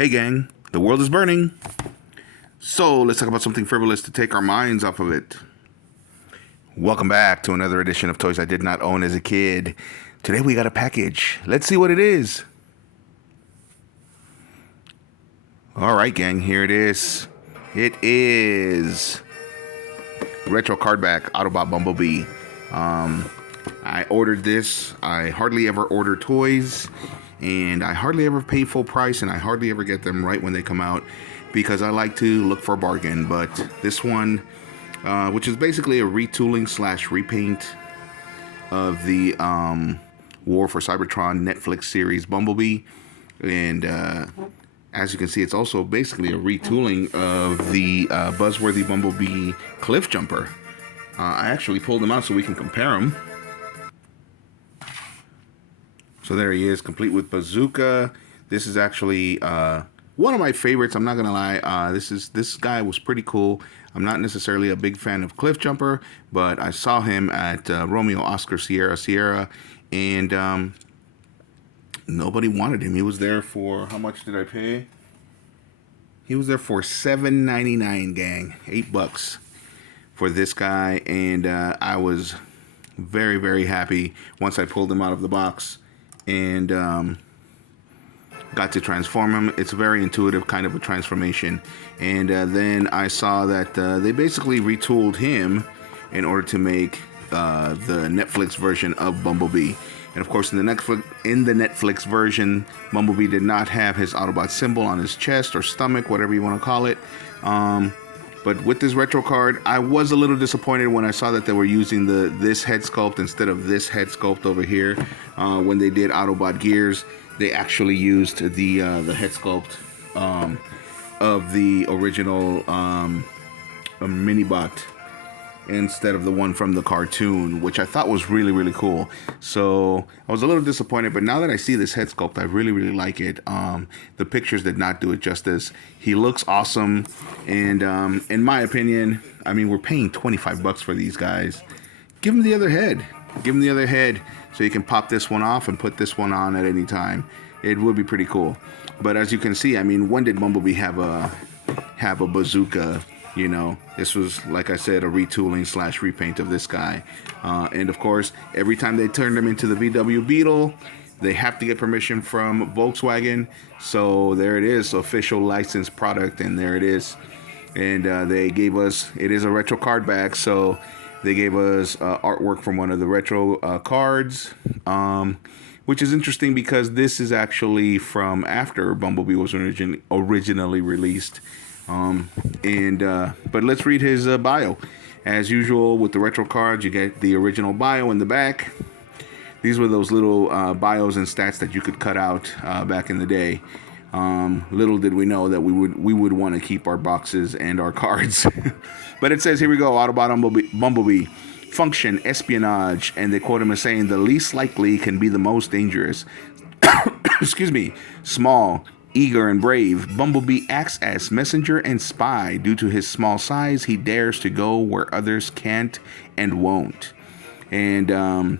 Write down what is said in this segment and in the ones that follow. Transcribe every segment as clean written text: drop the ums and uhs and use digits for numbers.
Hey gang, the world is burning. So let's talk about something frivolous to take our minds off of it. Welcome back to another edition of Toys I Did Not Own as a Kid. Today we got a package. Let's see what it is. Alright gang, here it is. It is retro cardback Autobot Bumblebee. I ordered this. I hardly ever order toys, and I hardly ever pay full price, and I hardly ever get them right when they come out because I like to look for a bargain. But this one, which is basically a retooling / repaint of the War for Cybertron Netflix series Bumblebee, and as you can see, it's also basically a retooling of the buzzworthy Bumblebee cliff jumper. I actually pulled them out so we can compare them. So there he is, complete with bazooka. This is actually one of my favorites. I'm not gonna lie. This guy was pretty cool. I'm not necessarily a big fan of cliff jumper, but I saw him at Romeo Oscar Sierra, and nobody wanted him. He was there for, how much did I pay? He was there for $7.99, gang, $8 for this guy, and I was very, very happy once I pulled him out of the box and got to transform him. It's a very intuitive kind of a transformation. And then I saw that they basically retooled him in order to make the Netflix version of Bumblebee. And of course, in the Netflix version, Bumblebee did not have his Autobot symbol on his chest or stomach, whatever you want to call it. But with this retro card, I was a little disappointed when I saw that they were using this head sculpt instead of this head sculpt over here. When they did Autobot Gears, they actually used the head sculpt of the original Minibot instead of the one from the cartoon, which I thought was really, really cool. So I was a little disappointed, but now that I see this head sculpt, I really, really like it. The pictures did not do it justice. He looks awesome, and in my opinion, I mean, we're paying $25 for these guys. Give him the other head. Give him the other head so you can pop this one off and put this one on at any time. It would be pretty cool. But as you can see, I mean, when did Bumblebee have a bazooka? You know, this was, like I said, a retooling / repaint of this guy. And of course, every time they turned him into the VW Beetle, they have to get permission from Volkswagen. So there it is, official licensed product, and there it is. And they gave us, it is a retro card back, so they gave us artwork from one of the retro cards, which is interesting because this is actually from after Bumblebee was originally released. But let's read his bio. As usual with the retro cards, you get the original bio in the back. These were those little bios and stats that you could cut out back in the day. Little did we know that we would want to keep our boxes and our cards. But it says, here we go, Autobot Bumblebee. Function, espionage, and they quote him as saying, the least likely can be the most dangerous. Excuse me. Small, eager and brave, Bumblebee acts as messenger and spy. Due to his small size, he dares to go where others can't and won't. And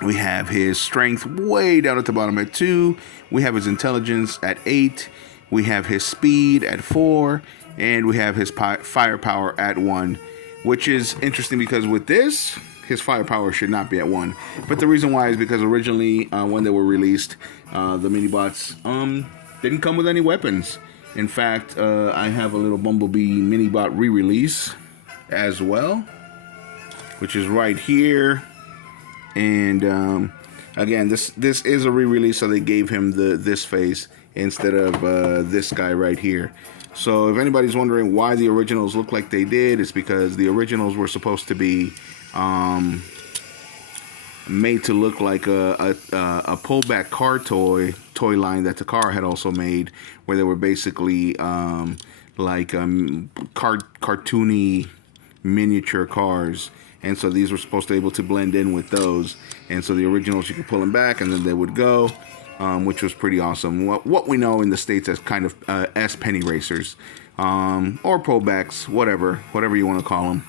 we have his strength way down at the bottom at 2. We have his intelligence at 8. We have his speed at 4. And we have his firepower at 1. Which is interesting because with this, his firepower should not be at 1. But the reason why is because originally, when they were released, the Minibots didn't come with any weapons. In fact, I have a little Bumblebee Minibot re-release as well, which is right here. And again, this is a re-release, so they gave him this face instead of this guy right here. So if anybody's wondering why the originals look like they did, it's because the originals were supposed to be made to look like a pullback car toy line that Takara had also made, where they were basically cartoony miniature cars. And so these were supposed to be able to blend in with those. And so the originals, you could pull them back and then they would go, which was pretty awesome. What we know in the States as kind of as penny racers, or pullbacks, whatever you want to call them.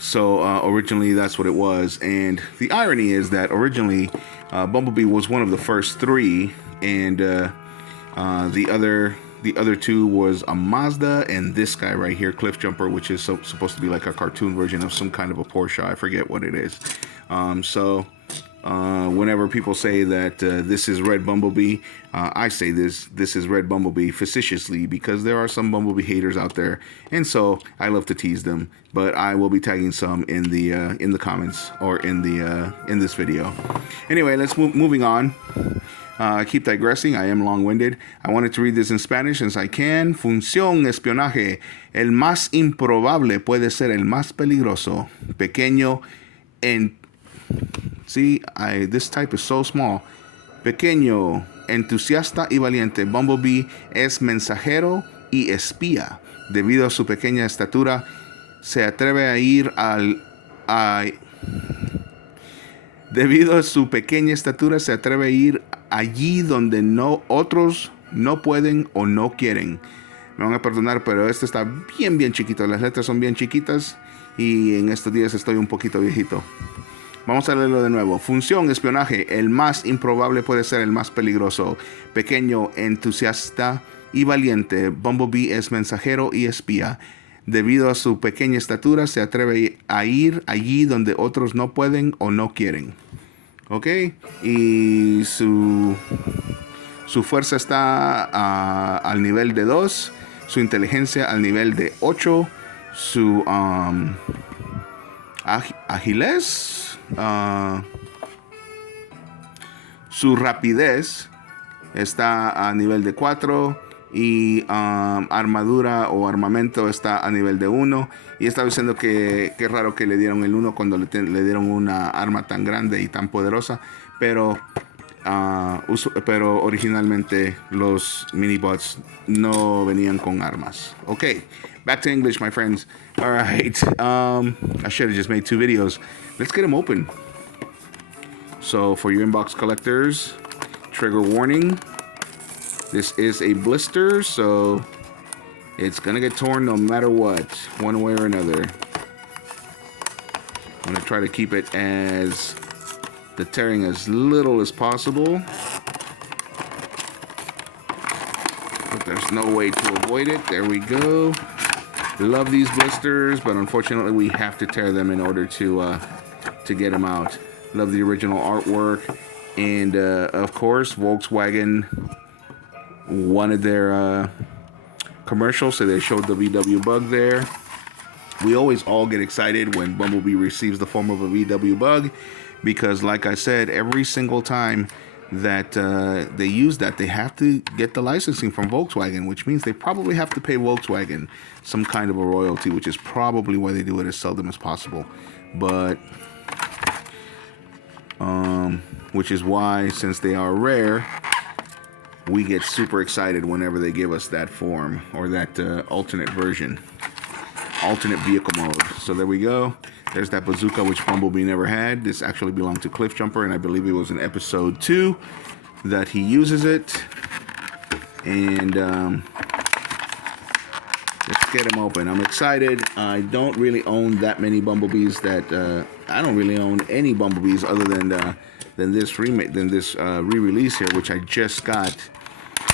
So originally that's what it was. And the irony is that originally Bumblebee was one of the first 3, and the other The other two was a Mazda and this guy right here, Cliff Jumper, which is supposed to be like a cartoon version of some kind of a Porsche. I forget what it is. Whenever people say that this is Red Bumblebee, I say this is Red Bumblebee facetiously because there are some Bumblebee haters out there, and so I love to tease them. But I will be tagging some in the comments or in this video. Anyway, let's moving on. I keep digressing. I am long-winded. I wanted to read this in Spanish since I can. Función espionaje. El más improbable puede ser el más peligroso. Pequeño en... See, this type is so small. Pequeño, entusiasta y valiente. Bumblebee es mensajero y espía. Debido a su pequeña estatura, se atreve a ir Debido a su pequeña estatura, se atreve a ir allí donde otros no pueden o no quieren. Me van a perdonar, pero este está bien chiquito. Las letras son bien chiquitas y en estos días estoy un poquito viejito. Vamos a leerlo de nuevo. Función, espionaje. El más improbable puede ser el más peligroso. Pequeño, entusiasta y valiente. Bumblebee es mensajero y espía. Debido a su pequeña estatura, se atreve a ir allí donde otros no pueden o no quieren. ¿Ok? Y su fuerza está al nivel de 2. Su inteligencia al nivel de 8. Su agilez, su rapidez está a nivel de 4. Y armadura o armamento está a nivel de 1. Y estaba diciendo que qué raro que le dieron el 1 cuando le dieron una arma tan grande y tan poderosa. Pero originalmente los minibots no venían con armas. Okay, back to English, my friends. All right, I should have just made 2 videos. Let's get them open. So for your inbox collectors, trigger warning. This is a blister, so it's gonna get torn no matter what, one way or another. I'm gonna try to keep it the tearing as little as possible. But there's no way to avoid it. There we go. Love these blisters, but unfortunately we have to tear them in order to get them out. Love the original artwork, and of course Volkswagen wanted their commercial, so they showed the VW Bug there. We always all get excited when Bumblebee receives the form of a VW Bug, because like I said, every single time that they use that, they have to get the licensing from Volkswagen, which means they probably have to pay Volkswagen some kind of a royalty, which is probably why they do it as seldom as possible. But which is why, since they are rare, we get super excited whenever they give us that form or that alternate version, alternate vehicle mode. So there we go. There's that bazooka, which Bumblebee never had. This actually belonged to Cliff Jumper, and I believe it was in episode 2 that he uses it. And let's get him open. I'm excited. I don't really own that many Bumblebees. I don't really own any Bumblebees other than this re-release here, which I just got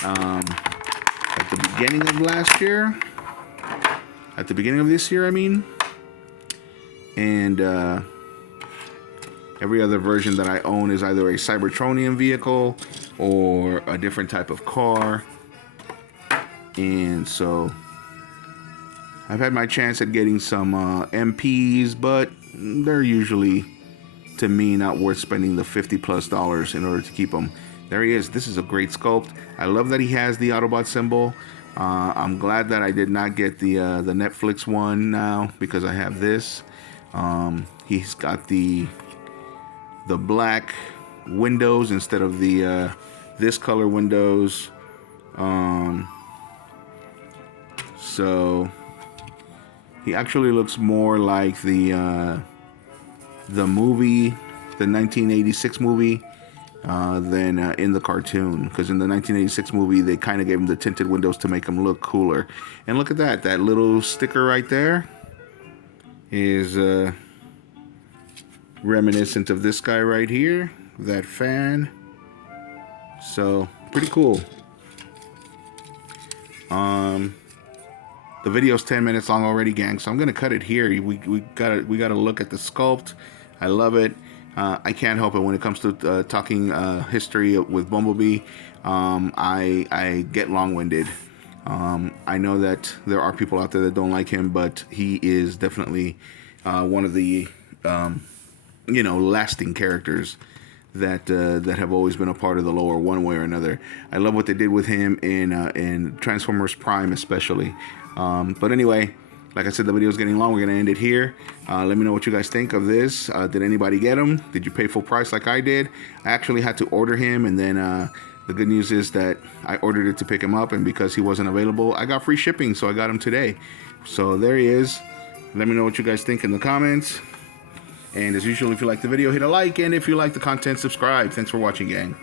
at the beginning of last year. At the beginning of this year, I mean. And every other version that I own is either a Cybertronian vehicle or a different type of car. And so I've had my chance at getting some MPs, but they're usually, to me, not worth spending the $50+ in order to keep them. There he is. This is a great sculpt. I love that he has the Autobot symbol. I'm glad that I did not get the Netflix one now, because I have this. He's got the black windows instead of the this color windows. So he actually looks more like the movie, the 1986 movie, than in the cartoon. Because in the 1986 movie, they kind of gave him the tinted windows to make him look cooler. And look at that. That little sticker right there is reminiscent of this guy right here, that fan. So pretty cool. The video's 10 minutes long already, gang, so I'm gonna cut it here. We gotta look at the sculpt. I love it. I can't help it when it comes to talking history with Bumblebee. I get long-winded. I know that there are people out there that don't like him, but he is definitely one of the lasting characters that have always been a part of the lore one way or another. I love what they did with him in Transformers Prime especially. But anyway, like I said, the video is getting long. We're going to end it here. Let me know what you guys think of this. Did anybody get him? Did you pay full price like I did? I actually had to order him, and then the good news is that I ordered it to pick him up, and because he wasn't available, I got free shipping, so I got him today. So there he is. Let me know what you guys think in the comments. And as usual, if you like the video, hit a like, and if you like the content, subscribe. Thanks for watching, gang.